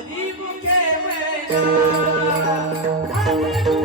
Adibu Kewe Adibu Kewe